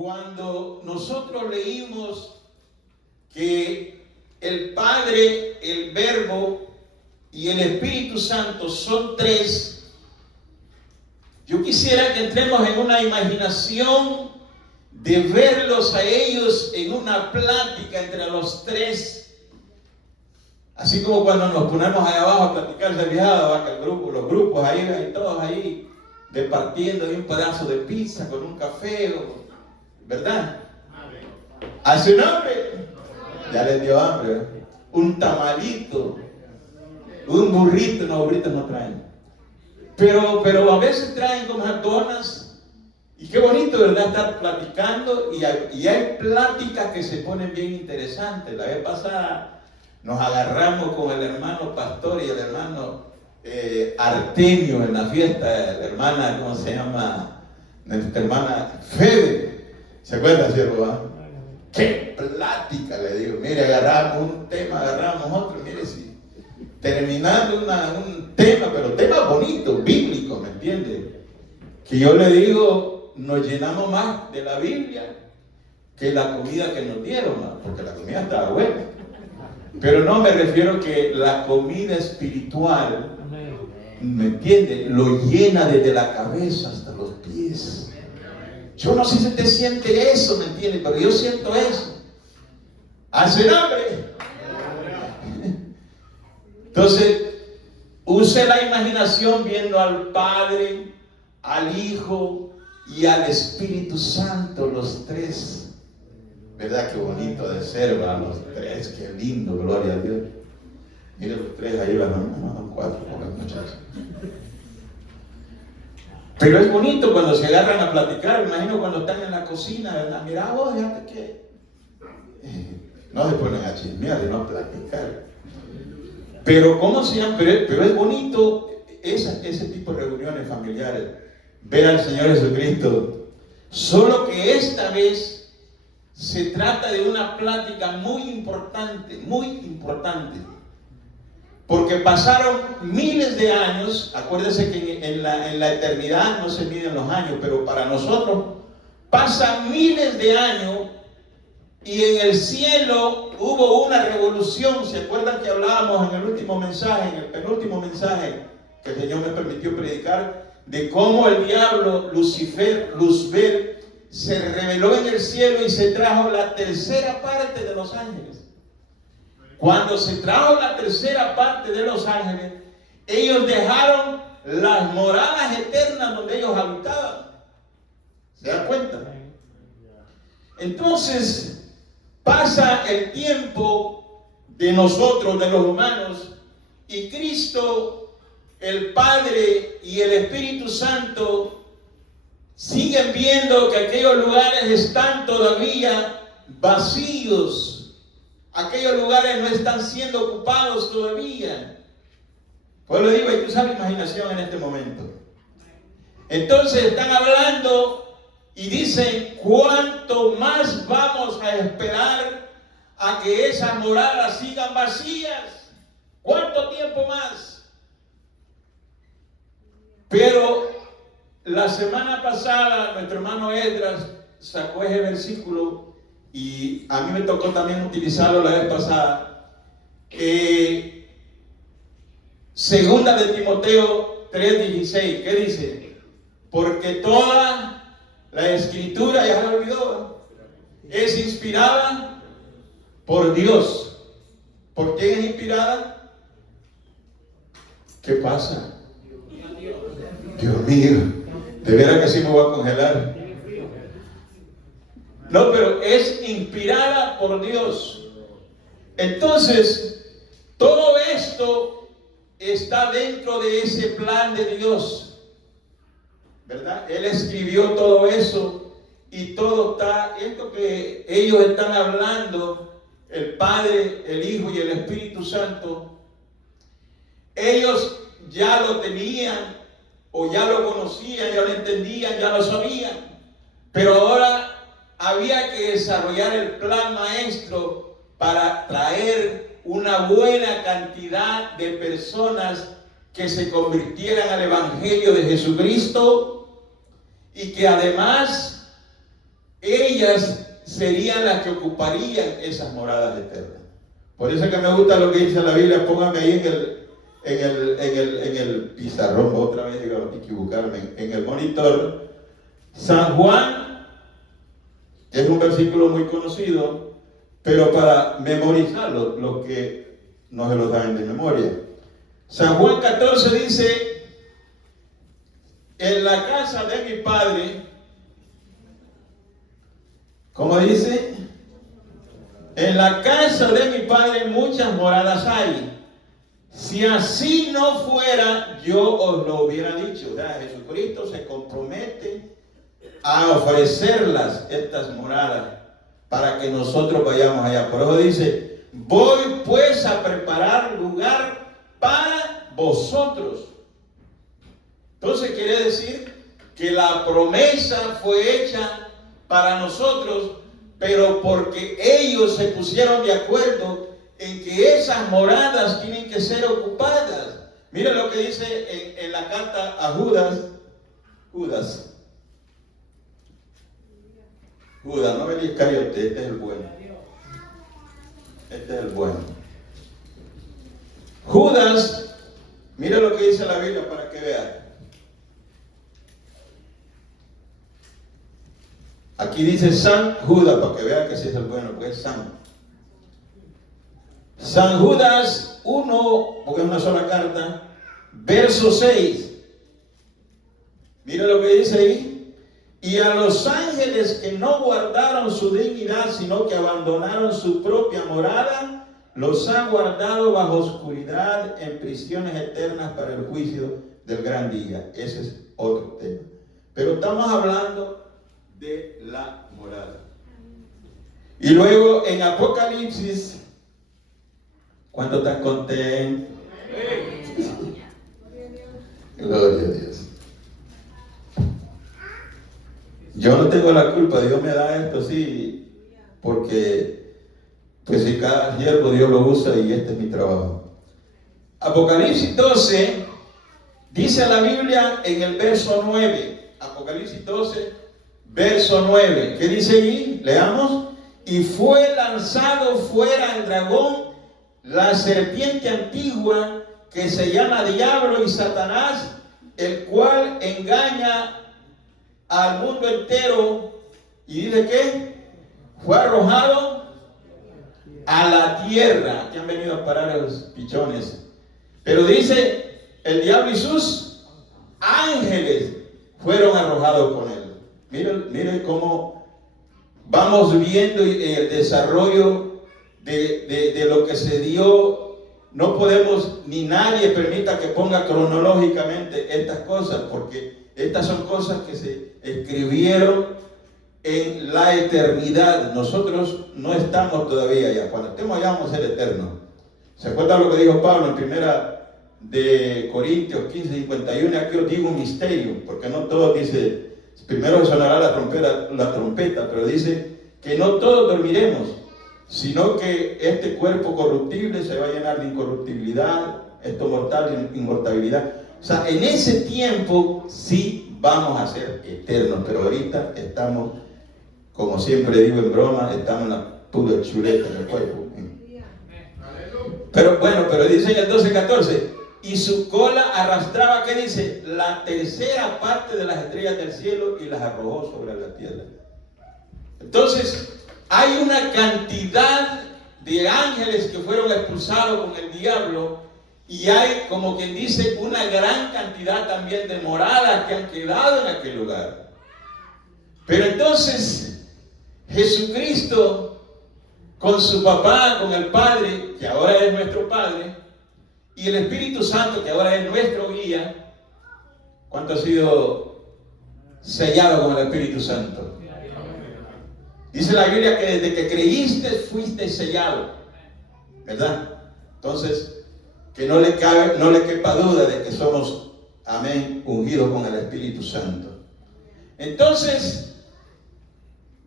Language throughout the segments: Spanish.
Cuando nosotros leímos que el Padre, el Verbo y el Espíritu Santo son tres, yo quisiera que entremos en una imaginación de verlos a ellos en una plática entre los tres, así como cuando nos ponemos allá abajo a platicar de viajada, que los grupos ahí, todos ahí departiendo un pedazo de pizza con un café, ¿verdad? Hace un hambre, ya les dio hambre, ¿verdad? Un tamalito, un burrito, no, burritos no traen, pero a veces traen como donas. Y qué bonito, ¿verdad? Estar platicando y hay pláticas que se ponen bien interesantes. La vez pasada nos agarramos con el hermano Pastor y el hermano Artemio en la fiesta de la hermana, ¿cómo se llama? Nuestra hermana Fede. ¿Se acuerda, siervo? ¡Qué plática! Le digo, mire, agarramos un tema, agarramos otro, mire, si terminando un tema, pero tema bonito, bíblico, ¿me entiende? Que yo le digo, nos llenamos más de la Biblia que la comida que nos dieron, porque la comida estaba buena. Pero no me refiero que la comida espiritual, ¿me entiende? Lo llena desde la cabeza hasta los pies. Yo no sé si usted siente eso, ¿me entiende? Pero yo siento eso. ¿Hace hambre? Entonces, use la imaginación viendo al Padre, al Hijo y al Espíritu Santo, los tres. ¿Verdad? Qué bonito de ser, ¿verdad? Los tres, qué lindo, gloria a Dios. Mire los tres ahí, no, cuatro, muchachos. Pero es bonito cuando se agarran a platicar. Me imagino cuando están en la cocina, ¿verdad? Mira vos, fíjate que no se ponen a chismear y no a platicar. Pero ¿cómo se llama? Pero es bonito ese tipo de reuniones familiares. Ver al Señor Jesucristo. Solo que esta vez se trata de una plática muy importante, porque pasaron miles de años. Acuérdense que en la eternidad no se miden los años, pero para nosotros pasan miles de años, y en el cielo hubo una revolución. ¿Se acuerdan que hablábamos en el último mensaje, en el penúltimo mensaje que el Señor me permitió predicar, de cómo el diablo, Luzbel, se rebeló en el cielo y se trajo la tercera parte de los ángeles? Cuando se trajo la tercera parte de los ángeles, ellos dejaron las moradas eternas donde ellos habitaban. ¿Se dan cuenta? Entonces, pasa el tiempo de nosotros, de los humanos, y Cristo, el Padre y el Espíritu Santo siguen viendo que aquellos lugares están todavía vacíos. Aquellos lugares no están siendo ocupados todavía. Pues le digo, hay que usar la imaginación en este momento. Entonces están hablando y dicen, ¿cuánto más vamos a esperar a que esas moradas sigan vacías? ¿Cuánto tiempo más? Pero la semana pasada nuestro hermano Edras sacó ese versículo y a mí me tocó también utilizarlo la vez pasada. Segunda de Timoteo 3:16, ¿qué dice? Porque toda la escritura, ya se olvidó, es inspirada por Dios. ¿Por quién es inspirada? ¿Qué pasa? Dios mío, de veras que sí me voy a congelar. No, pero es inspirada por Dios. Entonces, todo esto está dentro de ese plan de Dios, ¿verdad? Él escribió todo eso y todo está, esto que ellos están hablando, el Padre, el Hijo y el Espíritu Santo, ellos ya lo tenían, o ya lo conocían, ya lo entendían, ya lo sabían, pero ahora había que desarrollar el plan maestro para traer una buena cantidad de personas que se convirtieran al Evangelio de Jesucristo y que además ellos ellas serían las que ocuparían esas moradas eternas. Por eso es que me gusta lo que dice la Biblia. Póngame ahí en el pizarrón, otra vez digo, equivocarme, en el monitor. San Juan, que es un versículo muy conocido, pero para memorizarlo, los que no se lo saben de memoria. San Juan 14 dice: en la casa de mi Padre, ¿cómo dice? En la casa de mi Padre muchas moradas hay. Si así no fuera, yo os lo hubiera dicho. O sea, Jesucristo se compromete a ofrecerlas, estas moradas, para que nosotros vayamos allá. Por eso dice: voy pues a preparar lugar para vosotros. Entonces quiere decir que la promesa fue hecha para nosotros, pero porque ellos se pusieron de acuerdo en que esas moradas tienen que ser ocupadas. Mira lo que dice en la carta a Judas, no me digas Iscariote, este es el bueno. Este es el bueno. Judas, mira lo que dice la Biblia para que vean. Aquí dice San Judas, para que vean que sí es el bueno, pues es San Judas 1, porque es una sola carta, verso 6. Mira lo que dice ahí. Y a los ángeles que no guardaron su dignidad, sino que abandonaron su propia morada, los ha guardado bajo oscuridad en prisiones eternas para el juicio del gran día. Ese es otro tema. Pero estamos hablando de la morada. Y luego en Apocalipsis, ¿cuánto están contentos? Gloria a Dios. Yo no tengo la culpa, Dios me da esto sí, porque pues si cada siervo Dios lo usa y este es mi trabajo. Apocalipsis 12, dice la Biblia en el verso 9, Apocalipsis 12, verso 9, ¿qué dice allí? Leamos. Y fue lanzado fuera el dragón, la serpiente antigua, que se llama Diablo y Satanás, el cual engaña al mundo entero. ¿Y dice qué? Fue arrojado a la tierra. Aquí han venido a parar los pichones. Pero dice, el diablo y sus ángeles fueron arrojados con él. Miren cómo vamos viendo el desarrollo de lo que se dio. No podemos, ni nadie permita que ponga cronológicamente estas cosas, porque estas son cosas que se escribieron en la eternidad. Nosotros no estamos todavía allá. Cuando estemos allá vamos a ser eternos. ¿Se acuerdan lo que dijo Pablo en primera de Corintios 15:51? Aquí os digo un misterio, porque no todos dice, primero sonará la trompeta, pero dice que no todos dormiremos, sino que este cuerpo corruptible se va a llenar de incorruptibilidad, esto mortal de inmortalidad. O sea, en ese tiempo sí vamos a ser eternos, pero ahorita estamos, como siempre digo en broma, estamos en la pura chuleta en el cuerpo. Pero bueno, pero dice en el 12:14, y su cola arrastraba, ¿qué dice? La tercera parte de las estrellas del cielo y las arrojó sobre la tierra. Entonces, hay una cantidad de ángeles que fueron expulsados con el diablo, y hay, como quien dice, una gran cantidad también de moradas que han quedado en aquel lugar. Pero entonces, Jesucristo, con su papá, con el Padre, que ahora es nuestro Padre, y el Espíritu Santo, que ahora es nuestro guía, ¿cuánto ha sido sellado con el Espíritu Santo? Dice la Biblia que desde que creíste fuiste sellado, ¿verdad? Entonces, que no le quepa duda de que somos, amén, ungidos con el Espíritu Santo. Entonces,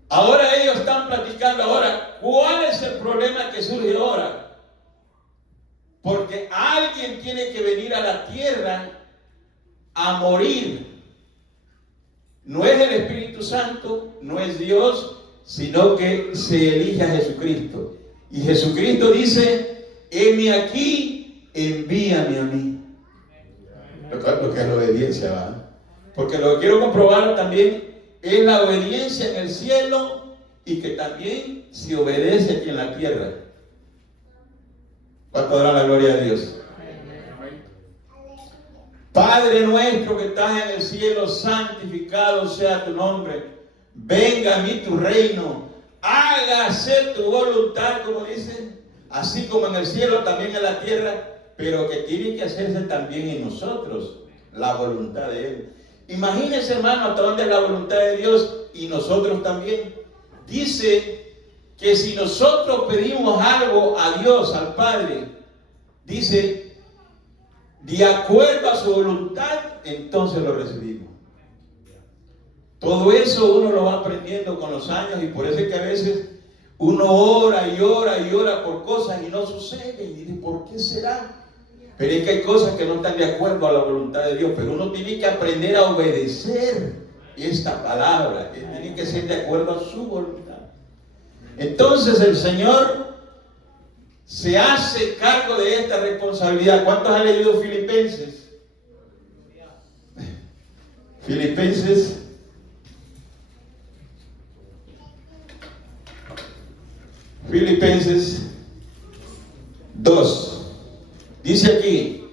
ahora ellos están platicando ahora, ¿cuál es el problema que surge ahora? Porque alguien tiene que venir a la tierra a morir. No es el Espíritu Santo, no es Dios, sino que se elige a Jesucristo. Y Jesucristo dice, heme aquí, envíame a mí. Lo que es la obediencia, ¿va? Porque lo que quiero comprobar también es la obediencia en el cielo y que también se obedece aquí en la tierra. ¿Cuánto dará la gloria a Dios? Padre nuestro que estás en el cielo, santificado sea tu nombre. Venga a mí tu reino. Hágase tu voluntad, como dice, así como en el cielo, también en la tierra, pero que tiene que hacerse también en nosotros, la voluntad de Él. Imagínense, hermano, hasta dónde es la voluntad de Dios y nosotros también. Dice que si nosotros pedimos algo a Dios, al Padre, dice, de acuerdo a su voluntad, entonces lo recibimos. Todo eso uno lo va aprendiendo con los años y por eso es que a veces uno ora y ora y ora por cosas y no sucede. Y dice, ¿por qué será? Pero es que hay cosas que no están de acuerdo a la voluntad de Dios, pero uno tiene que aprender a obedecer esta palabra, que tiene que ser de acuerdo a su voluntad. Entonces el Señor se hace cargo de esta responsabilidad. ¿Cuántos han leído Filipenses? Filipenses Filipenses 2. Dice aquí,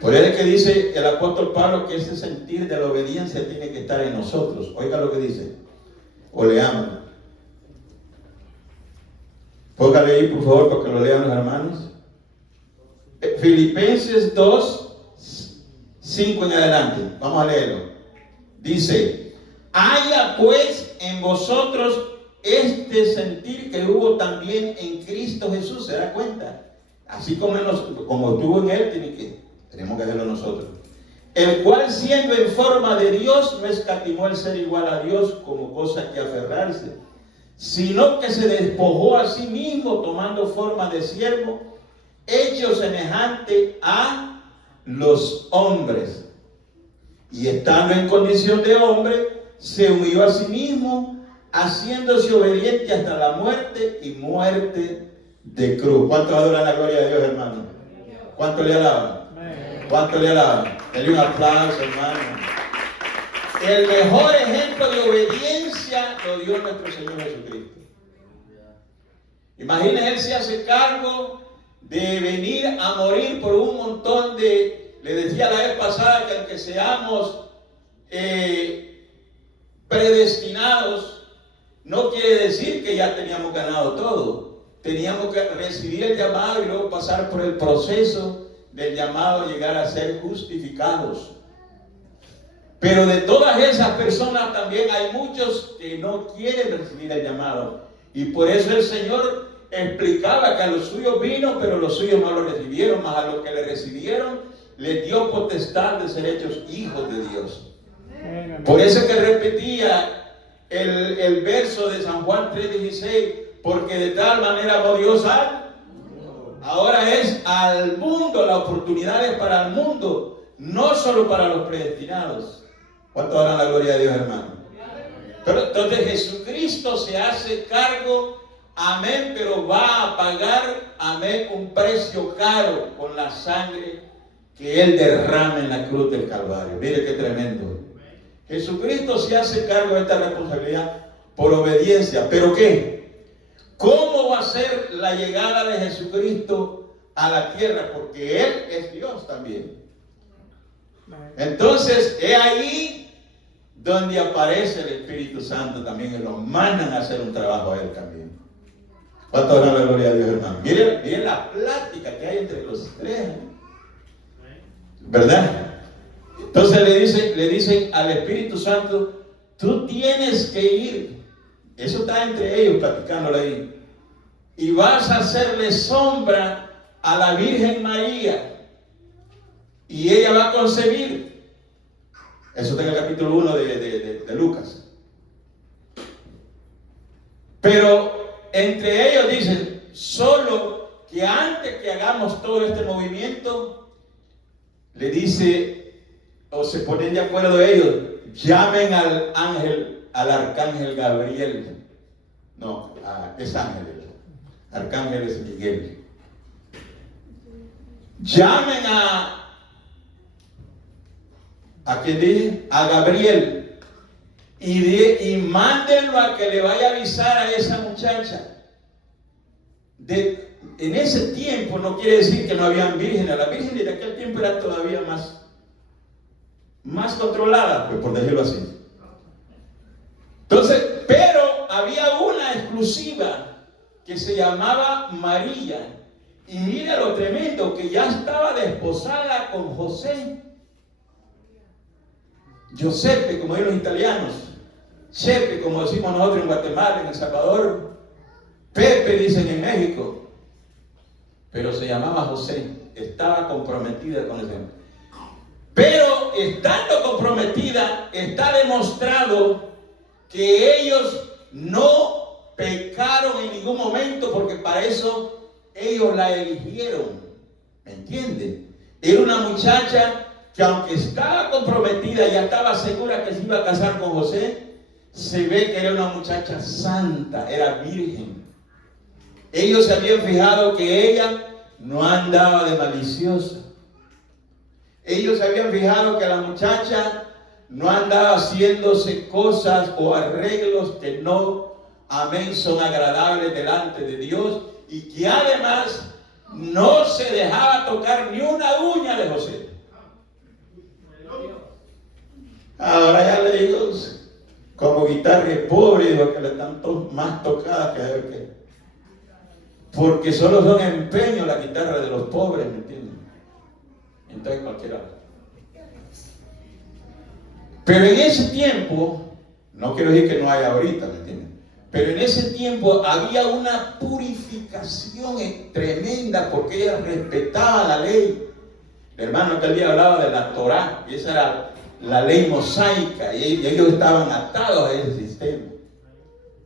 por eso es que dice el apóstol Pablo que ese sentir de la obediencia tiene que estar en nosotros. Oiga lo que dice, o leamos. Póngale ahí por favor para que lo lean los hermanos. Filipenses 2, 5 en adelante. Vamos a leerlo. Dice, haya pues en vosotros este sentir que hubo también en Cristo Jesús. ¿Se da cuenta? Así como estuvo en Él, tenemos que hacerlo nosotros. El cual siendo en forma de Dios no escatimó el ser igual a Dios como cosa que aferrarse, sino que se despojó a sí mismo tomando forma de siervo, hecho semejante a los hombres. Y estando en condición de hombre, se humilló a sí mismo, haciéndose obediente hasta la muerte y muerte de cruz. ¿Cuánto adoran la gloria de Dios, hermano? ¿Cuánto le alaban? ¿Cuánto le alaban? Denle un aplauso, hermano. El mejor ejemplo de obediencia lo dio nuestro Señor Jesucristo. Imagínense, Él se hace cargo de venir a morir por un montón de, le decía la vez pasada que aunque seamos predestinados, no quiere decir que ya teníamos ganado todo. Teníamos que recibir el llamado y luego pasar por el proceso del llamado, llegar a ser justificados. Pero de todas esas personas también hay muchos que no quieren recibir el llamado. Y por eso el Señor explicaba que a los suyos vino, pero los suyos no lo recibieron, mas a los que le recibieron, les dio potestad de ser hechos hijos de Dios. Por eso que repetía el verso de San Juan 3:16, porque de tal manera amó Dios al mundo. Ahora es al mundo, la oportunidad es para el mundo, no solo para los predestinados. ¿Cuánto darán la gloria de Dios, hermano? Pero entonces Jesucristo se hace cargo, amén, pero va a pagar, amén, un precio caro con la sangre que Él derrama en la cruz del Calvario. Mire qué tremendo. Jesucristo se hace cargo de esta responsabilidad por obediencia. ¿Pero qué? ¿Cómo va a ser la llegada de Jesucristo a la tierra? Porque Él es Dios también. Entonces, es ahí donde aparece el Espíritu Santo también y lo mandan a hacer un trabajo a Él también. ¿Cuánto da la gloria a Dios, hermano? Miren la plática que hay entre los tres, ¿verdad? Entonces le dicen al Espíritu Santo, tú tienes que ir. Eso está entre ellos platicándolo ahí. Y vas a hacerle sombra a la Virgen María. Y ella va a concebir. Eso está en el capítulo 1 de Lucas. Pero entre ellos dicen, solo que antes que hagamos todo este movimiento, le dice, o se ponen de acuerdo ellos, llamen al ángel, al arcángel Gabriel. No, es ángel. Arcángel es Miguel. Llamen ¿a quién dije? A Gabriel. Y mándenlo a que le vaya a avisar a esa muchacha. En ese tiempo no quiere decir que no habían vírgenes. Las vírgenes de aquel tiempo eran todavía más controladas, pues, por decirlo así. Entonces, pero había una exclusiva que se llamaba María. Y mira lo tremendo, que ya estaba desposada con José. Giuseppe, como dicen los italianos. Chepe, como decimos nosotros en Guatemala, en El Salvador. Pepe, dicen en México. Pero se llamaba José. Estaba comprometida con ese hombre. Pero estando comprometida, está demostrado que ellos no pecaron en ningún momento, porque para eso ellos la eligieron. ¿Me entienden? Era una muchacha que, aunque estaba comprometida, ya estaba segura que se iba a casar con José. Se ve que era una muchacha santa, era virgen. Ellos se habían fijado que ella no andaba de maliciosa. Ellos se habían fijado que la muchacha no andaba haciéndose cosas o arreglos que no, amén, son agradables delante de Dios, y que además no se dejaba tocar ni una uña de José. Ahora ya le digo, como guitarra pobre, digo que le están más tocadas que a ver qué. Porque solo son empeños la guitarra de los pobres, ¿me entienden? Entonces cualquiera. Pero en ese tiempo, no quiero decir que no haya ahorita, ¿me entienden? Pero en ese tiempo había una purificación tremenda, porque ellas respetaban la ley. El hermano aquel día hablaba de la Torá, y esa era la ley mosaica, y ellos estaban atados a ese sistema.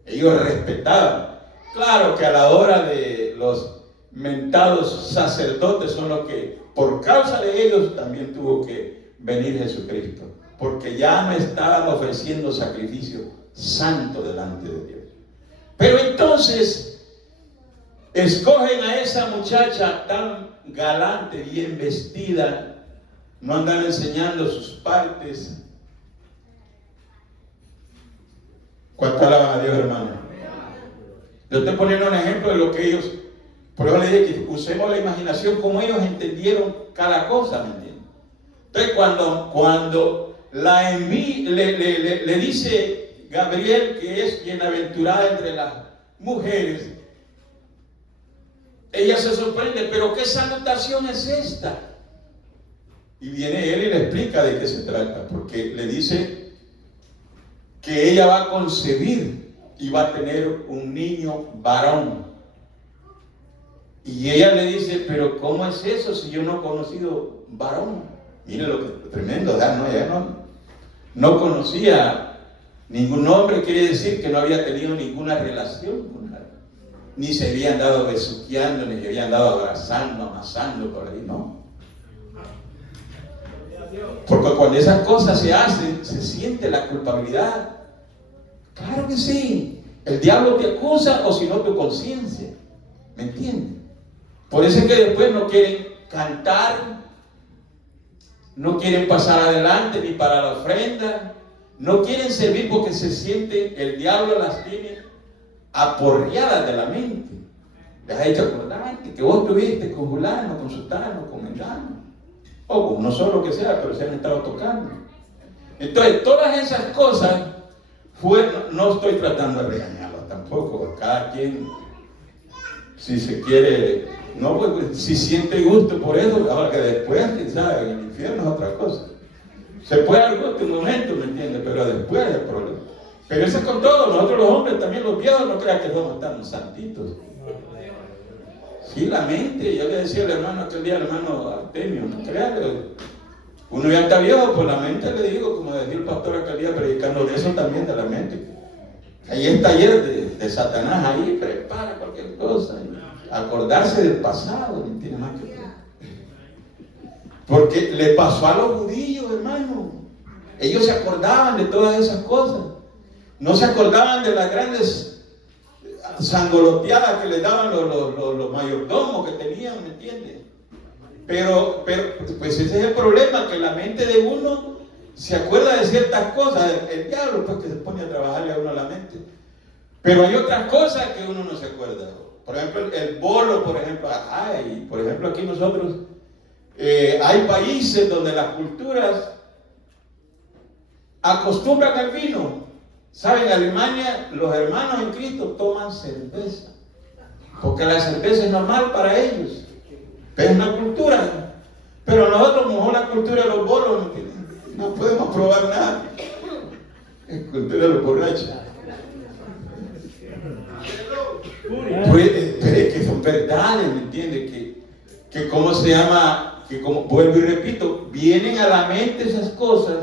Ellos respetaban. Claro que a la hora de los mentados sacerdotes son los que, por causa de ellos, también tuvo que venir Jesucristo, porque ya no estaban ofreciendo sacrificio santo delante de Dios. Pero entonces escogen a esa muchacha tan galante, bien vestida, no andan enseñando sus partes. ¿Cuánto alaban a Dios, hermano? Yo estoy poniendo un ejemplo de lo que ellos, por eso le dije que usemos la imaginación, como ellos entendieron cada cosa, ¿me entienden? Entonces cuando la le dice Gabriel que es bienaventurada entre las mujeres, ella se sorprende, pero ¿qué salutación es esta? Y viene él y le explica de qué se trata, porque le dice que ella va a concebir y va a tener un niño varón. Y ella le dice, pero ¿cómo es eso si yo no he conocido varón? Mire lo que tremendo, ella no conocía ningún hombre, quiere decir que no había tenido ninguna relación con nadie. Ni se habían dado besuqueando, ni se habían dado abrazando, amasando por ahí, no. Porque cuando esas cosas se hacen, se siente la culpabilidad. Claro que sí. El diablo te acusa, o si no, tu conciencia. ¿Me entienden? Por eso es que después no quieren cantar, no quieren pasar adelante ni para la ofrenda, no quieren servir porque se sienten, el diablo las tiene aporreadas de la mente. Les ha hecho acordarte que vos estuviste con fulano, con sultano, con mengano, o con uno solo que sea, pero se han estado tocando. Entonces, todas esas cosas no estoy tratando de regañarlos tampoco. Cada quien, si se quiere, no, pues, si siente gusto por eso, ahora que después, quién sabe, en el infierno es otra cosa. Se puede dar gusto un momento, ¿me entiendes? Pero después es el problema. Pero eso es con todo. Nosotros los hombres, también los viejos, no crean que somos tan santitos. Sí, la mente, yo le decía al hermano aquel día, al hermano Artemio, no crean, uno ya está viejo, por la mente le digo, como decía el pastor aquel día predicando de eso también, de la mente. Ahí es taller de Satanás, ahí prepara cualquier cosa, acordarse del pasado, no tiene más que ver. Porque le pasó a los judíos, hermano. Ellos se acordaban de todas esas cosas. No se acordaban de las grandes sangoloteadas que les daban los mayordomos que tenían, ¿me entiendes? Pero, pues ese es el problema, que la mente de uno se acuerda de ciertas cosas. El diablo, pues, que se pone a trabajarle a uno la mente. Pero hay otras cosas que uno no se acuerda. Por ejemplo, el bolo, por ejemplo. Por ejemplo, aquí nosotros, hay países donde las culturas acostumbran al vino. ¿Saben? En Alemania, los hermanos en Cristo toman cerveza, porque la cerveza es normal para ellos. Pero es una cultura. Pero nosotros, mejor la cultura de los bolos, no podemos probar nada. Es cultura de los borrachos. Pues, pero es que son verdades, ¿me entiendes? Que cómo se llama, que como vuelvo y repito, vienen a la mente esas cosas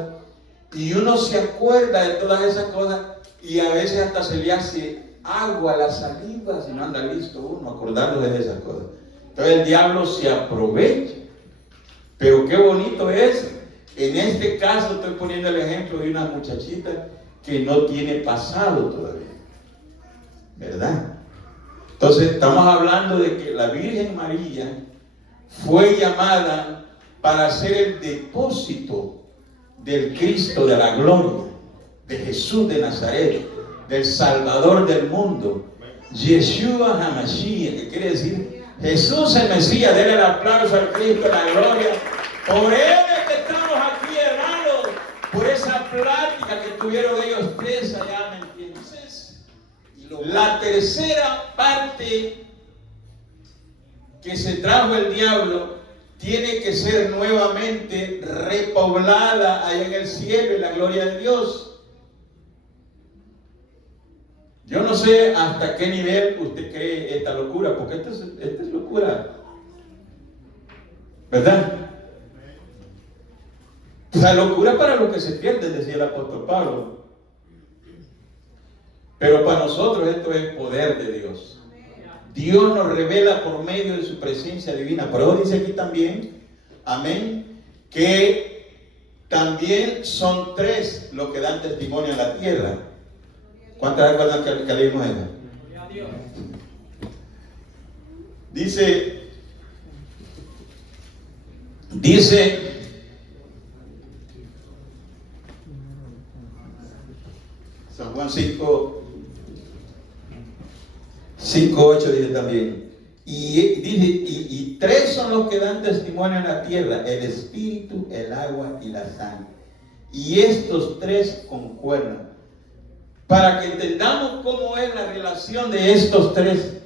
y uno se acuerda de todas esas cosas y a veces hasta se le hace agua a la saliva si no anda listo uno acordándose de esas cosas. Entonces el diablo se aprovecha. Pero qué bonito es. En este caso estoy poniendo el ejemplo de una muchachita que no tiene pasado todavía, ¿verdad? Entonces estamos hablando de que la Virgen María fue llamada para ser el depósito del Cristo de la gloria, de Jesús de Nazaret, del Salvador del mundo, Yeshua HaMashiach, que quiere decir Jesús el Mesías. Denle el aplauso al Cristo de la gloria. Por él es que estamos aquí, hermanos, por esa plática que tuvieron ellos tres allá, ¿me entiendes? La tercera parte que se trajo el diablo tiene que ser nuevamente repoblada allá en el cielo, en la gloria de Dios. Yo no sé hasta qué nivel usted cree esta locura, porque esta es locura, ¿verdad? La locura para los que se pierden, decía el apóstol Pablo. Pero para nosotros esto es poder de Dios. Dios nos revela por medio de su presencia divina. Pero dice aquí también, amén, que también son tres los que dan testimonio en la tierra. ¿Cuántas recuerdan que leímos eso? Dice San Juan 5:8 dice también. Y dice, y tres son los que dan testimonio en la tierra: el espíritu, el agua y la sangre. Y estos tres concuerdan. Para que entendamos cómo es la relación de estos tres,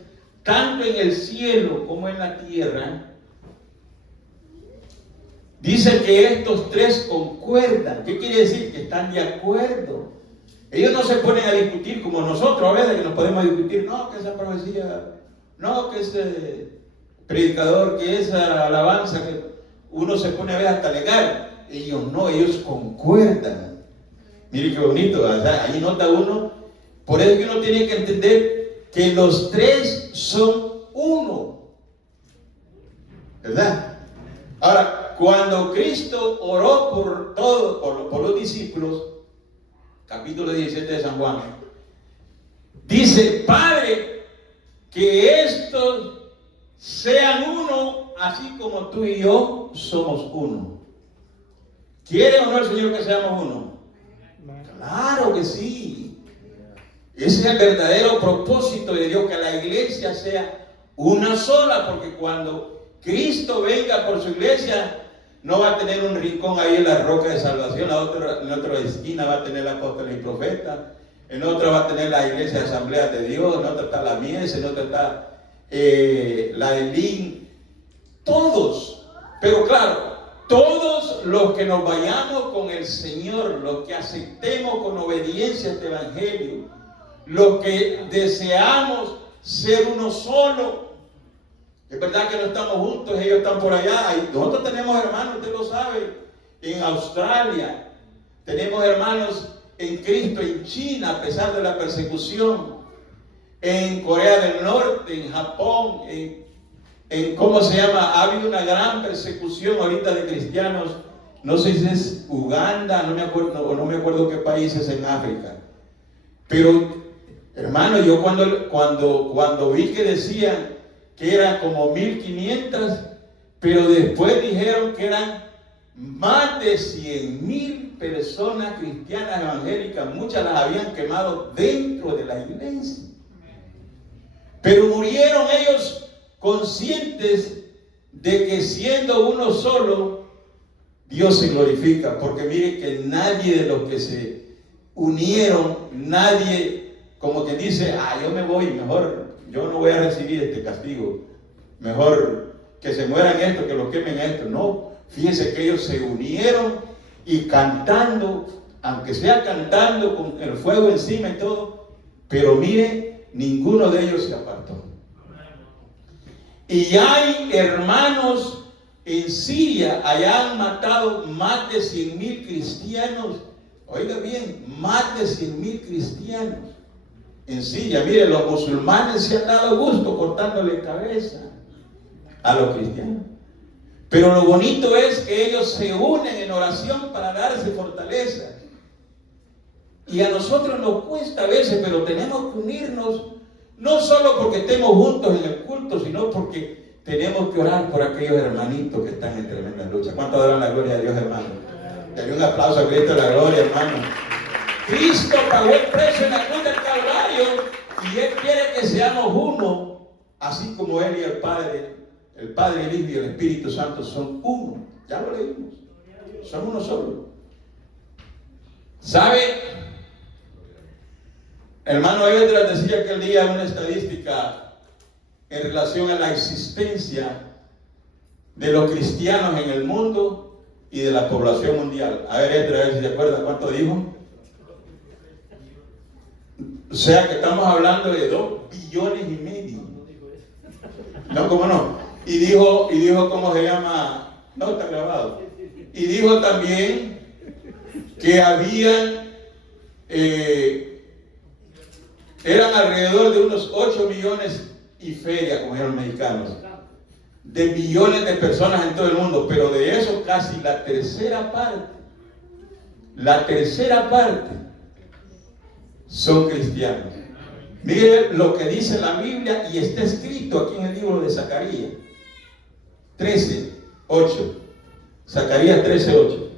tanto en el cielo como en la tierra, dice que estos tres concuerdan. ¿Qué quiere decir? Que están de acuerdo. Ellos no se ponen a discutir como nosotros a veces, que nos podemos discutir. No, que esa profecía, no, que ese predicador, que esa alabanza, que uno se pone a ver hasta alegar. Ellos no, ellos concuerdan. Mire qué bonito, ¿verdad? Ahí nota uno. Por eso que uno tiene que entender que los tres son uno, ¿verdad? Ahora, cuando Cristo oró por todos, por los discípulos, capítulo 17 de San Juan, dice: Padre, que estos sean uno, así como tú y yo somos uno. ¿Quiere o no el Señor que seamos uno? Claro que sí. Ese es el verdadero propósito de Dios, que la iglesia sea una sola, porque cuando Cristo venga por su iglesia, no va a tener un rincón ahí en la roca de salvación, en otra esquina va a tener apóstoles y profetas, en otra va a tener la iglesia de asamblea de Dios, en otra está la mies, en otra está la Elín, todos. Pero claro, todos los que nos vayamos con el Señor, los que aceptemos con obediencia este evangelio, los que deseamos ser uno solo. Es verdad que no estamos juntos, ellos están por allá. Nosotros tenemos hermanos, usted lo sabe, en Australia. Tenemos hermanos en Cristo en China, a pesar de la persecución. En Corea del Norte, en Japón, ¿cómo se llama? Ha habido una gran persecución ahorita de cristianos no sé si es Uganda, no me acuerdo qué país es en África. Pero, hermano, yo cuando vi que decían que eran como 1500, pero después dijeron que eran más de 100,000 personas cristianas evangélicas, muchas las habían quemado dentro de la iglesia. Pero murieron ellos conscientes de que siendo uno solo, Dios se glorifica. Porque mire que nadie de los que se unieron, nadie como que dice, yo me voy, mejor yo no voy a recibir este castigo, mejor que se mueran estos, que los quemen estos. No, fíjense que ellos se unieron y cantando, aunque sea cantando con el fuego encima y todo, pero mire, ninguno de ellos se apartó. Y hay hermanos en Siria, allá han matado más de 100,000 cristianos. Oiga bien, más de 100,000 cristianos en Siria. Mire, los musulmanes se han dado gusto cortándole cabeza a los cristianos. Pero lo bonito es que ellos se unen en oración para darse fortaleza. Y a nosotros nos cuesta a veces, pero tenemos que unirnos, no solo porque estemos juntos en el culto, sino porque tenemos que orar por aquellos hermanitos que están en tremenda lucha. ¿Cuánto adoran la gloria de Dios, hermano? Dale un aplauso a Cristo de la gloria, hermano. Cristo pagó el precio en la cruz del Calvario y Él quiere que seamos uno, así como Él y el Padre, el Hijo y el Espíritu Santo son uno. Ya lo leímos. Son uno solo. ¿Sabe? Hermano Edras decía aquel día una estadística en relación a la existencia de los cristianos en el mundo y de la población mundial. A ver, Edras, a ver si se acuerda cuánto dijo. O sea que estamos hablando de 2,5 billones. No, ¿cómo no? Y dijo, ¿cómo se llama? No, está grabado. Y dijo también que habían, eran alrededor de unos 8 millones y feria, como eran los mexicanos, de millones de personas en todo el mundo, pero de eso casi la tercera parte son cristianos. Mire lo que dice la Biblia y está escrito aquí en el libro de Zacarías 13:8. Zacarías 13:8.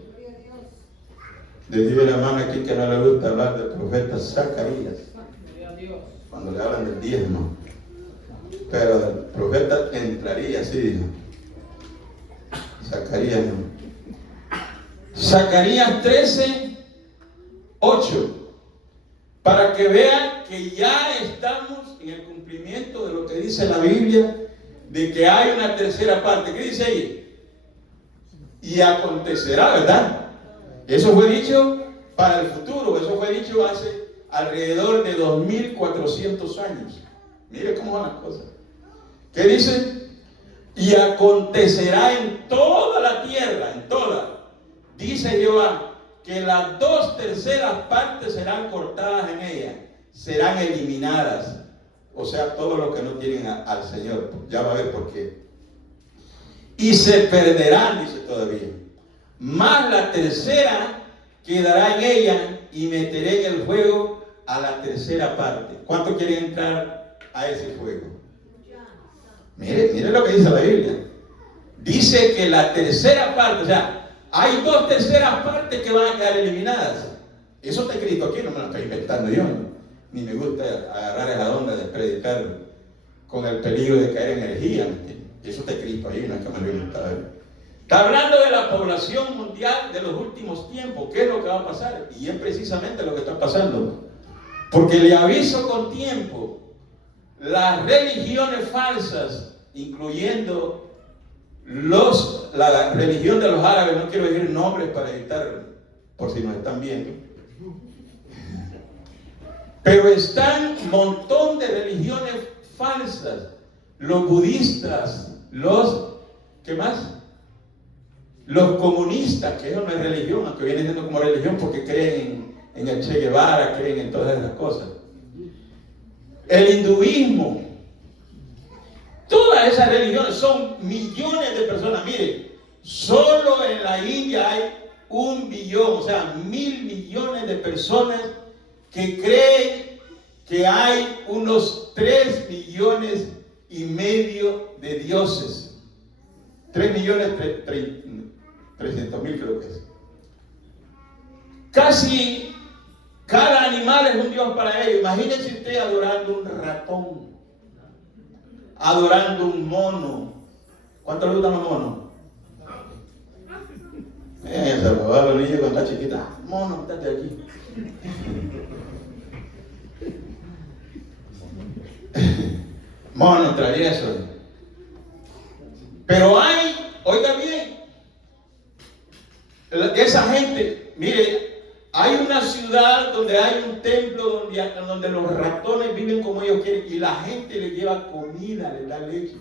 Le digo a la hermana aquí que no le gusta hablar del profeta Zacarías cuando le hablan del diezmo, pero el profeta entraría así, dijo. Zacarías no. Zacarías 13:8. Para que vean que ya estamos en el cumplimiento de lo que dice la Biblia, de que hay una tercera parte. ¿Qué dice ahí? Y acontecerá, ¿verdad? Eso fue dicho para el futuro, eso fue dicho hace alrededor de 2,400 años. Mire cómo van las cosas. ¿Qué dice? Y acontecerá en toda la tierra, en toda, dice Jehová, que las 2/3 partes serán cortadas en ella, serán eliminadas. O sea, todos los que no tienen al Señor. Ya va a ver por qué. Y se perderán, dice todavía. Más la tercera quedará en ella y meteré en el fuego a la tercera parte. ¿Cuántos quieren entrar a ese fuego? Mire lo que dice la Biblia. Dice que la tercera parte, o sea, hay 2/3 partes que van a quedar eliminadas. Eso está escrito aquí, no me lo estoy inventando yo. Ni me gusta agarrar esa onda de predicar con el peligro de caer en herejía. Eso está escrito ahí, no es que me lo he inventado. Está hablando de la población mundial de los últimos tiempos. ¿Qué es lo que va a pasar? Y es precisamente lo que está pasando. Porque le aviso con tiempo, las religiones falsas, incluyendo la religión de los árabes, no quiero decir nombres para evitar, por si nos están viendo, pero están un montón de religiones falsas, los budistas, ¿qué más? Los comunistas, que eso no es religión, aunque viene siendo como religión porque creen en el Che Guevara, creen en todas esas cosas. El hinduismo, todas esas religiones son millones de personas. Mire, Solo en la India hay 1 billón, o sea, 1.000 millones de personas que creen que hay unos 3,5 millones de dioses. 3,300,000 creo que es. Casi cada animal es un dios para ellos. Imagínense usted adorando un ratón, adorando un mono. ¿Cuánto le gustan los monos? Se lo va a los niños cuando está chiquita. Mono, estate aquí. Mono, travieso. Pero hay, oiga bien, esa gente, mire, hay una ciudad donde hay un templo donde los ratones viven como ellos quieren y la gente les lleva comida, les da leche.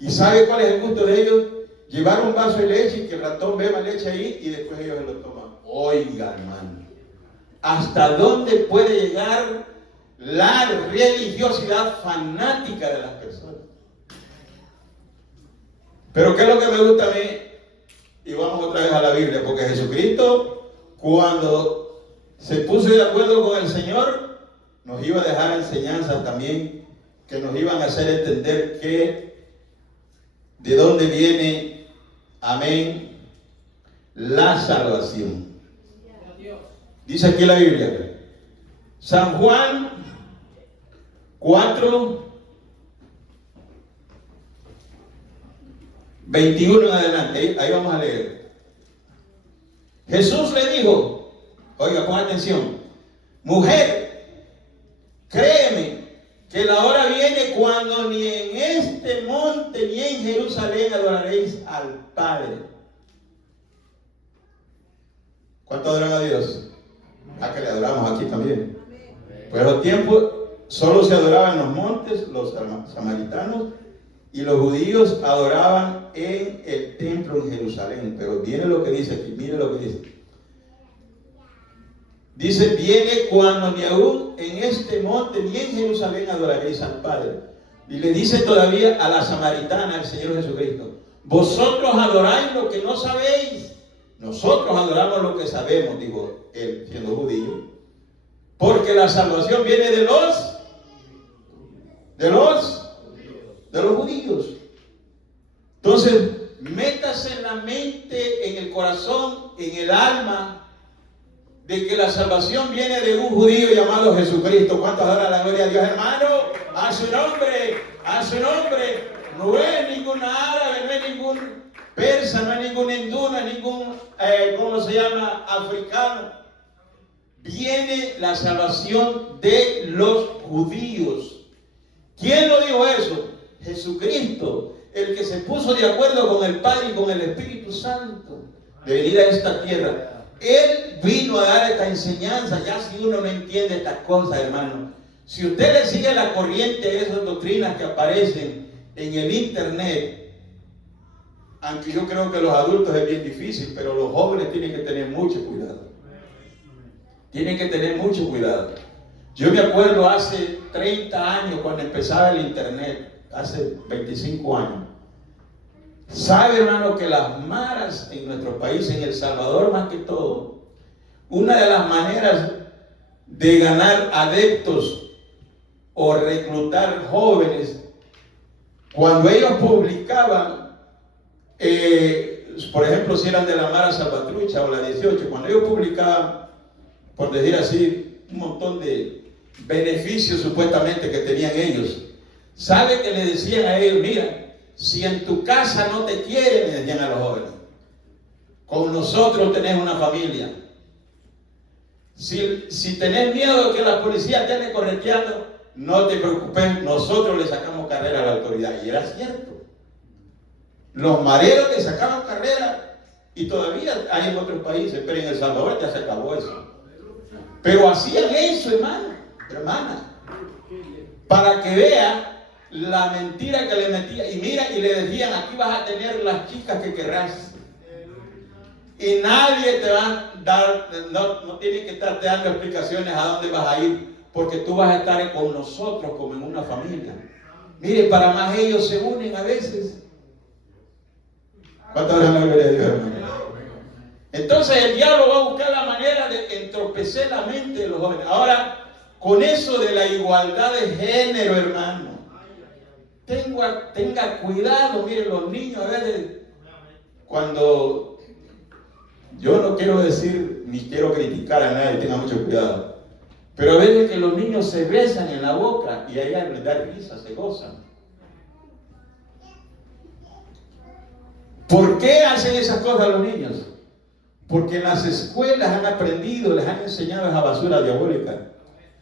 ¿Y sabe cuál es el gusto de ellos? Llevar un vaso de leche y que el ratón beba leche ahí y después ellos lo toman. Oiga, hermano, ¿hasta dónde puede llegar la religiosidad fanática de las personas? Pero ¿qué es lo que me gusta a mí? Y vamos otra vez a la Biblia, porque Jesucristo, cuando se puso de acuerdo con el Señor, nos iba a dejar enseñanzas también que nos iban a hacer entender de dónde viene, amén, la salvación. Dice aquí la Biblia, San Juan 4, 21 en adelante, ahí vamos a leer. Jesús le dijo, oiga, pon atención, mujer, créeme que la hora viene cuando ni en este monte ni en Jerusalén adoraréis al Padre. ¿Cuánto adoran a Dios? A que le adoramos aquí también. Pues los tiempos solo se adoraban en los montes, los samaritanos, y los judíos adoraban en el templo en Jerusalén. Pero viene lo que dice aquí, mire lo que dice. Dice, viene cuando ni aún en este monte ni en Jerusalén adoraréis al Padre. Y le dice todavía a la samaritana, al Señor Jesucristo, vosotros adoráis lo que no sabéis. Nosotros adoramos lo que sabemos, dijo él, siendo judío. Porque la salvación viene de los judíos. Entonces, métase en la mente, en el corazón, en el alma, de que la salvación viene de un judío llamado Jesucristo. ¿Cuántos adoran la gloria a Dios, hermano? A su nombre, a su nombre. No es ningún árabe, no es ningún persa, no es ningún hindú, no es ningún, africano. Viene la salvación de los judíos. ¿Quién lo dijo eso? Jesucristo, el que se puso de acuerdo con el Padre y con el Espíritu Santo de venir a esta tierra. Él vino a dar esta enseñanza. Ya si uno no entiende estas cosas, hermano, si usted le sigue la corriente de esas doctrinas que aparecen en el internet, aunque yo creo que los adultos es bien difícil, pero los jóvenes tienen que tener mucho cuidado. Tienen que tener mucho cuidado. Yo me acuerdo hace 30 años cuando empezaba el internet, hace 25 años. Sabe, hermano, que las maras en nuestro país, en El Salvador más que todo, una de las maneras de ganar adeptos o reclutar jóvenes, cuando ellos publicaban, por ejemplo, si eran de la Mara Salvatrucha o la 18, cuando ellos publicaban, por decir así, un montón de beneficios supuestamente que tenían ellos, ¿sabe que le decían a ellos? Mira, si en tu casa no te quieren, le decían a los jóvenes, con nosotros tenés una familia. Si tenés miedo de que la policía te ande correteando, no te preocupes, nosotros le sacamos carrera a la autoridad. Y era cierto. Los mareros le sacaban carrera, y todavía hay en otros países, pero en El Salvador ya se acabó eso. Pero hacían eso, hermano, hermana, para que vea la mentira que le metía. Y mira, y le decían, aquí vas a tener las chicas que querrás. Y nadie te va a dar, no tiene que estarte dando explicaciones a dónde vas a ir, porque tú vas a estar con nosotros como en una familia. Mire, para más ellos se unen a veces. ¿Cuántas dan la gloria a Dios, hermano? Entonces el diablo va a buscar la manera de entorpecer la mente de los jóvenes. Ahora, con eso de la igualdad de género, hermano, tenga cuidado. Miren, los niños a veces, cuando, yo no quiero decir ni quiero criticar a nadie, tenga mucho cuidado, pero a veces que los niños se besan en la boca y a ella les da risa, se gozan. ¿Por qué hacen esas cosas los niños? Porque en las escuelas han aprendido, les han enseñado esa basura diabólica.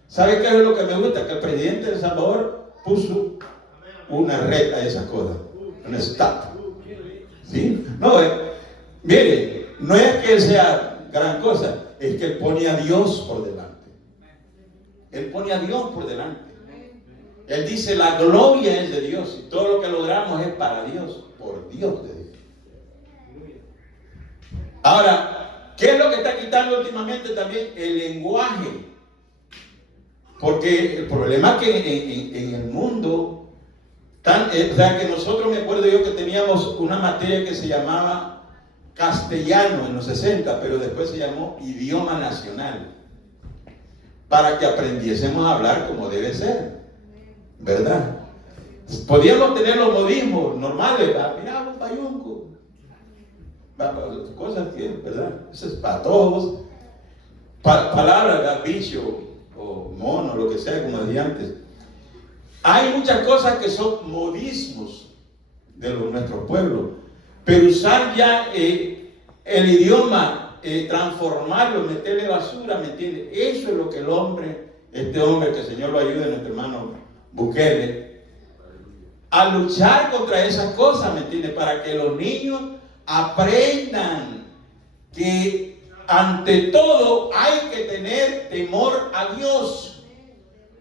¿Sabe qué es lo que me gusta? Que el presidente de El Salvador puso una red a esas cosas, un stop. ¿Sí? No, mire, no es que sea gran cosa, es que él pone a Dios por delante. Él pone a Dios por delante. Él dice, la gloria es de Dios y todo lo que logramos es para Dios, por Dios de Dios. Ahora, ¿qué es lo que está quitando últimamente también? El lenguaje. Porque el problema es que en el mundo, o sea, que nosotros, me acuerdo yo que teníamos una materia que se llamaba castellano en los 60, pero después se llamó idioma nacional, para que aprendiésemos a hablar como debe ser, ¿verdad? Podíamos tener los modismos normales, ¿verdad? Mirá, un payunco, cosas que, ¿verdad? Eso es para todos. Palabras, ¿verdad? Bicho o mono, lo que sea, como decía antes. Hay muchas cosas que son modismos de nuestro pueblo, pero usar ya el idioma, transformarlo, meterle basura, ¿me entiende? Eso es lo que el hombre, este hombre, que el Señor lo ayude, nuestro hermano Bukele, a luchar contra esas cosas, ¿me entiende? Para que los niños aprendan que ante todo hay que tener temor a Dios.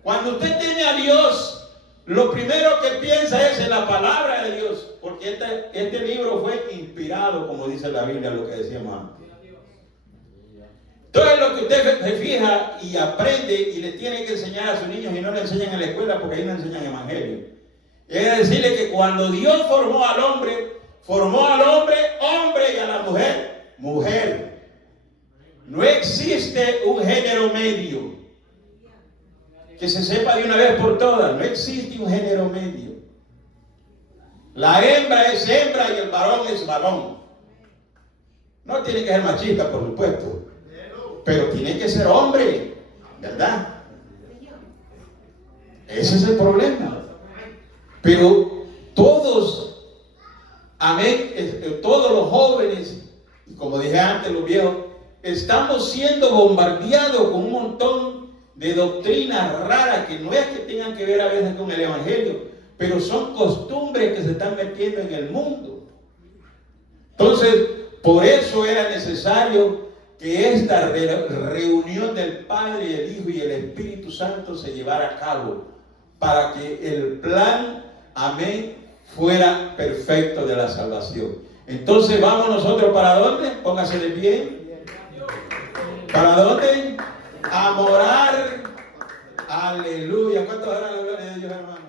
Cuando usted teme a Dios, lo primero que piensa es en la palabra de Dios, porque este libro fue inspirado, como dice la Biblia, lo que decíamos antes. Todo lo que usted se fija y aprende y le tiene que enseñar a sus niños, y no le enseñan en la escuela porque ahí no enseñan evangelio, es decirle que cuando Dios formó al hombre hombre, y a la mujer, mujer. No existe un género medio. Que se sepa de una vez por todas, no existe un género medio. La hembra es hembra y el varón es varón. No tiene que ser machista, por supuesto, pero tiene que ser hombre, ¿verdad? Ese es el problema. Pero todos, amén, todos los jóvenes, y como dije antes, los viejos, estamos siendo bombardeados con un montón de doctrinas raras que no es que tengan que ver a veces con el evangelio, pero son costumbres que se están metiendo en el mundo. Entonces, por eso era necesario que esta reunión del Padre, el Hijo y el Espíritu Santo se llevara a cabo, para que el plan, amén, fuera perfecto de la salvación. Entonces, vamos nosotros, ¿para dónde? Póngase de pie. ¿Para dónde? A morar. Aleluya. ¿Cuántos harán la gloria de Dios, hermano?